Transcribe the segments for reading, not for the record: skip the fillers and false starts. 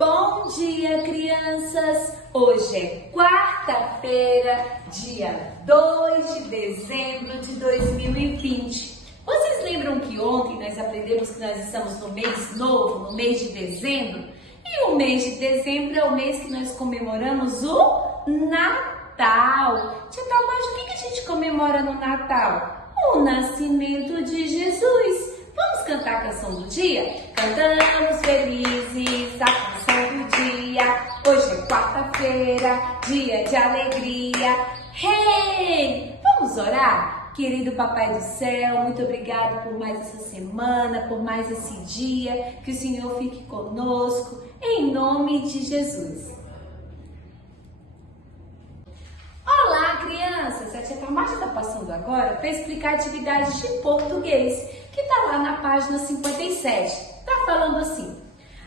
Bom dia, crianças! Hoje é quarta-feira, dia 2 de dezembro de 2020. Vocês lembram que ontem nós aprendemos que nós estamos no mês novo, no mês de dezembro? E o mês de dezembro é o mês que nós comemoramos o Natal. Tia Thalmage, o que a gente comemora no Natal? O nascimento de Jesus. Vamos cantar a canção do dia? Cantamos felizes a canção do dia. Hoje é quarta-feira, dia de alegria. Hey! Vamos orar? Querido Papai do Céu, muito obrigado por mais essa semana, por mais esse dia. Que o Senhor fique conosco, em nome de Jesus. Olá, crianças! A tia Thalmage está passando agora para explicar atividades de português, que está lá na página 57. Está falando assim: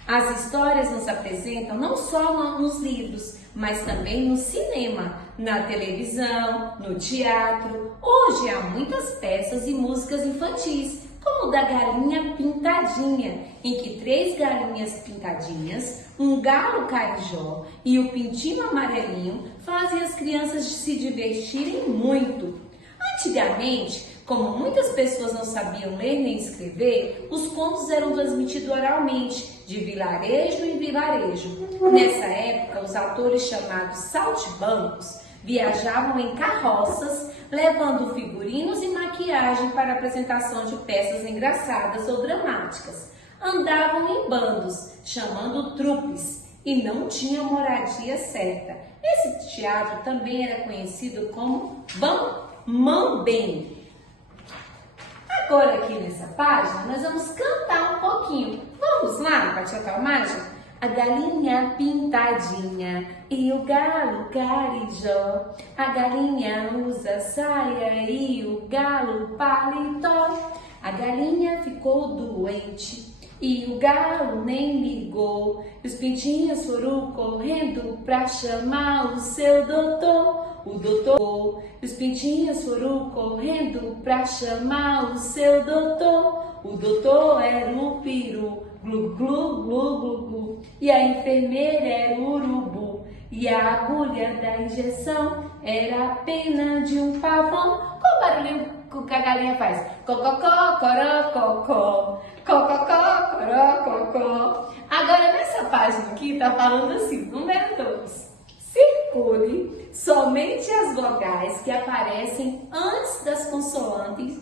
as histórias nos apresentam não só nos livros, mas também no cinema, na televisão, no teatro. Hoje há muitas peças e músicas infantis, como o da Galinha Pintadinha, em que 3 galinhas pintadinhas, um galo carijó e o pintinho amarelinho fazem as crianças se divertirem muito. Antigamente, como muitas pessoas não sabiam ler nem escrever, os contos eram transmitidos oralmente, de vilarejo em vilarejo. Nessa época, os autores chamados saltimbancos viajavam em carroças, levando figurinos e maquiagem para a apresentação de peças engraçadas ou dramáticas. Andavam em bandos, chamando trupes, e não tinham moradia certa. Esse teatro também era conhecido como mambembe. Agora aqui nessa página nós vamos cantar um pouquinho. Vamos lá com a tia Thalmage? A galinha pintadinha e o galo carijó. A galinha usa saia e o galo paletó. A galinha ficou doente e o galo nem ligou. Os pintinhos foram correndo pra chamar o seu doutor. O doutor, os pintinhos foram correndo pra chamar o seu doutor. O doutor era o peru, glu, glu, glu, glu, glu. E a enfermeira era o urubu. E a agulha da injeção era a pena de um pavão. Qual o barulhinho que a galinha faz? Cococó, corococó, cococó, corococó. Agora nessa página aqui tá falando assim, número 2. Circule somente as vogais que aparecem antes das consoantes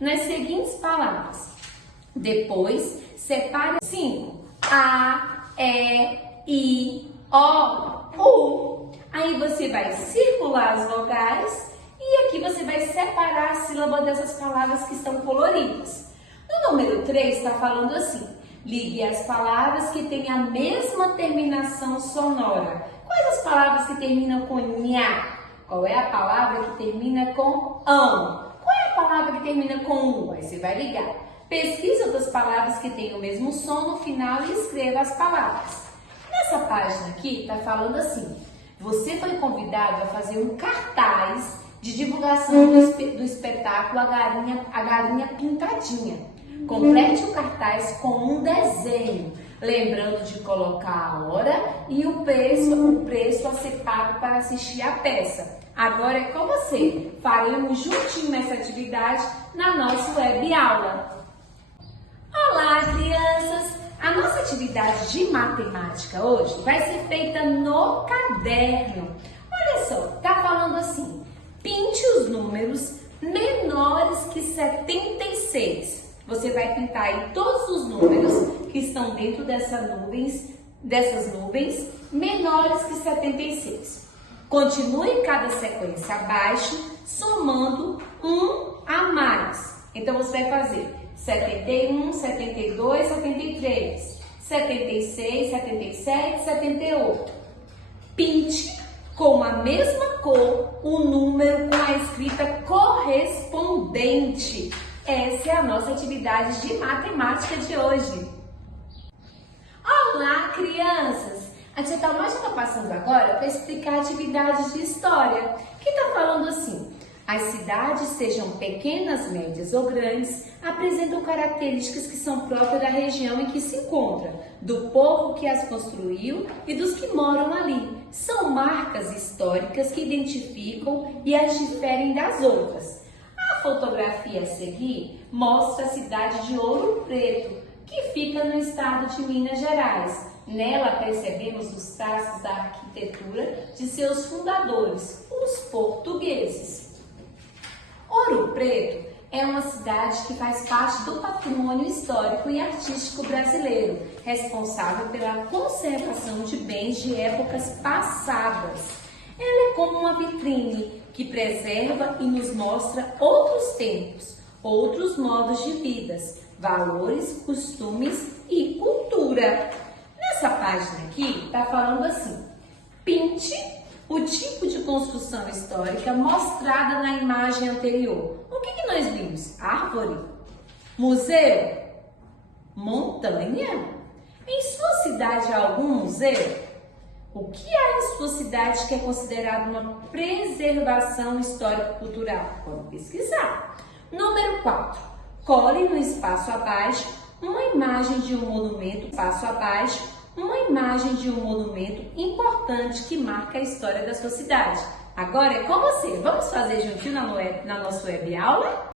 nas seguintes palavras. Depois, separe 5. A, E, I, O, U. Aí você vai circular as vogais e aqui você vai separar a sílaba dessas palavras que estão coloridas. No número 3 está falando assim: ligue as palavras que têm a mesma terminação sonora. Quais as palavras que terminam com nha? Qual é a palavra que termina com ão? Qual é a palavra que termina com u? Aí você vai ligar. Pesquise outras palavras que têm o mesmo som no final e escreva as palavras. Nessa página aqui está falando assim: você foi convidado a fazer um cartaz de divulgação do espetáculo A Galinha Pintadinha. Complete o cartaz com um desenho, lembrando de colocar a hora e o preço a ser pago para assistir a peça. Agora é com você. Faremos juntinho essa atividade na nossa web aula. Olá, crianças! A nossa atividade de matemática hoje vai ser feita no caderno. Olha só, tá falando assim: pinte os números menores que 76. Você vai pintar aí todos os números que estão dentro dessas nuvens menores que 76. Continue cada sequência abaixo, somando um a mais. Então você vai fazer 71, 72, 73, 76, 77, 78. Pinte com a mesma cor o número com a escrita correspondente. Essa é a nossa atividade de matemática de hoje. Olá, crianças! A tia Thalmage está passando agora para explicar atividades de história, que está falando assim: As cidades, sejam pequenas, médias ou grandes, apresentam características que são próprias da região em que se encontra, do povo que as construiu e dos que moram ali. São marcas históricas que identificam e as diferem das outras. A fotografia a seguir mostra a cidade de Ouro Preto, que fica no estado de Minas Gerais. Nela percebemos os traços da arquitetura de seus fundadores, os portugueses. Ouro Preto é uma cidade que faz parte do patrimônio histórico e artístico brasileiro, responsável pela conservação de bens de épocas passadas. Ela é como uma vitrine que preserva e nos mostra outros tempos, outros modos de vida, valores, costumes e cultura. Nessa página aqui está falando assim: pinte o tipo de construção histórica mostrada na imagem anterior. O que nós vimos? Árvore? Museu? Montanha? Em sua cidade há algum museu? O que há em sua cidade que é considerado uma preservação histórico-cultural? Vamos pesquisar. Número 4. Cole no espaço abaixo uma imagem de um monumento, espaço abaixo, uma imagem de um monumento importante que marca a história da sua cidade. Agora é com você. Vamos fazer juntinho na nossa web aula?